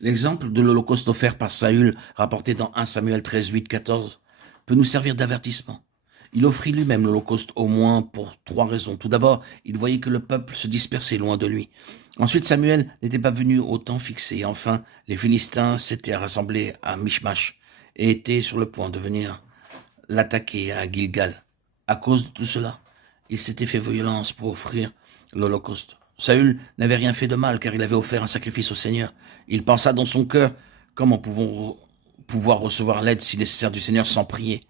L'exemple de l'Holocauste offert par Saül, rapporté dans 1 Samuel 13, 8, 14, peut nous servir d'avertissement. Il offrit lui-même l'Holocauste au moins pour 3 raisons. Tout d'abord, il voyait que le peuple se dispersait loin de lui. Ensuite, Samuel n'était pas venu au temps fixé. Et enfin, les Philistins s'étaient rassemblés à Michmash et étaient sur le point de venir l'attaquer à Gilgal. À cause de tout cela, il s'était fait violence pour offrir l'Holocauste. Saül n'avait rien fait de mal car il avait offert un sacrifice au Seigneur. Il pensa dans son cœur, comment pouvoir recevoir l'aide si nécessaire du Seigneur sans prier.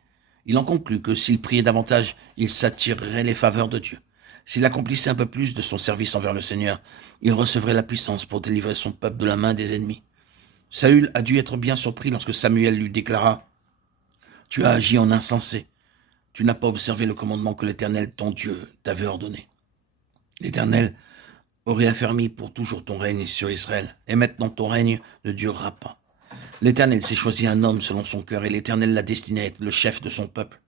Il en conclut que s'il priait davantage, il s'attirerait les faveurs de Dieu. S'il accomplissait un peu plus de son service envers le Seigneur, il recevrait la puissance pour délivrer son peuple de la main des ennemis. Saül a dû être bien surpris lorsque Samuel lui déclara « Tu as agi en insensé. Tu n'as pas observé le commandement que l'Éternel, ton Dieu, t'avait ordonné. L'Éternel aurait affermi pour toujours ton règne sur Israël, et maintenant ton règne ne durera pas. L'Éternel s'est choisi un homme selon son cœur, et l'Éternel l'a destiné à être le chef de son peuple,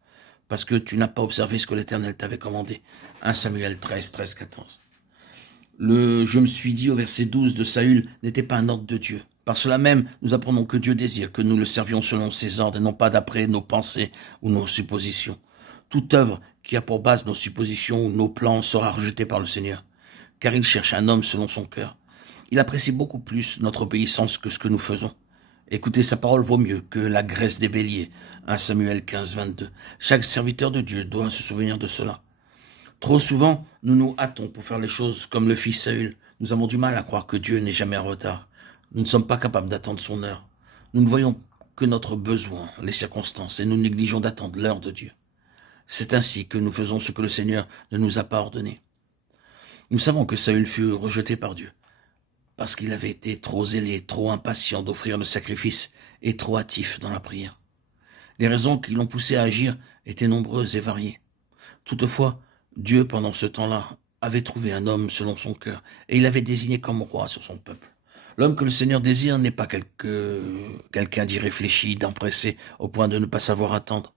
parce que tu n'as pas observé ce que l'Éternel t'avait commandé. 1 Samuel 13, 13, 14. Le « je me suis dit » au verset 12 de Saül n'était pas un ordre de Dieu. Par cela même, nous apprenons que Dieu désire que nous le servions selon ses ordres, et non pas d'après nos pensées ou nos suppositions. Toute œuvre qui a pour base nos suppositions ou nos plans sera rejetée par le Seigneur, car il cherche un homme selon son cœur. Il apprécie beaucoup plus notre obéissance que ce que nous faisons. Écouter sa parole vaut mieux que la graisse des béliers. 1 Samuel 15, 22. Chaque serviteur de Dieu doit se souvenir de cela. Trop souvent, nous nous hâtons pour faire les choses comme le fit Saül. Nous avons du mal à croire que Dieu n'est jamais en retard. Nous ne sommes pas capables d'attendre son heure. Nous ne voyons que notre besoin, les circonstances, et nous négligeons d'attendre l'heure de Dieu. C'est ainsi que nous faisons ce que le Seigneur ne nous a pas ordonné. Nous savons que Saül fut rejeté par Dieu, parce qu'il avait été trop zélé, trop impatient d'offrir le sacrifice et trop hâtif dans la prière. Les raisons qui l'ont poussé à agir étaient nombreuses et variées. Toutefois, Dieu, pendant ce temps-là, avait trouvé un homme selon son cœur, et il l'avait désigné comme roi sur son peuple. L'homme que le Seigneur désire n'est pas quelqu'un d'irréfléchi, d'empressé, au point de ne pas savoir attendre.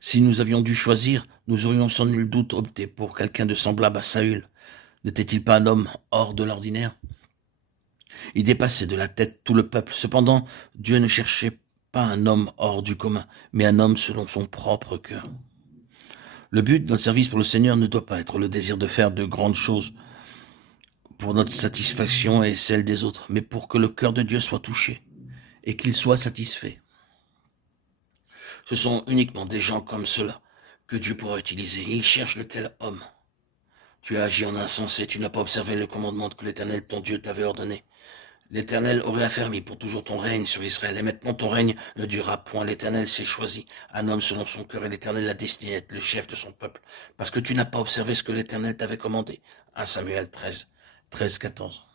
Si nous avions dû choisir, nous aurions sans nul doute opté pour quelqu'un de semblable à Saül. N'était-il pas un homme hors de l'ordinaire? Il dépassait de la tête tout le peuple. Cependant, Dieu ne cherchait pas un homme hors du commun, mais un homme selon son propre cœur. Le but de notre service pour le Seigneur ne doit pas être le désir de faire de grandes choses pour notre satisfaction et celle des autres, mais pour que le cœur de Dieu soit touché et qu'il soit satisfait. Ce sont uniquement des gens comme cela que Dieu pourra utiliser. Il cherche le tel homme. Tu as agi en insensé, tu n'as pas observé le commandement que l'Éternel, ton Dieu, t'avait ordonné. L'Éternel aurait affermi pour toujours ton règne sur Israël, et maintenant ton règne ne durera point. L'Éternel s'est choisi un homme selon son cœur, et l'Éternel l'a destiné à être le chef de son peuple, parce que tu n'as pas observé ce que l'Éternel t'avait commandé. 1 Samuel 13, 13, 14.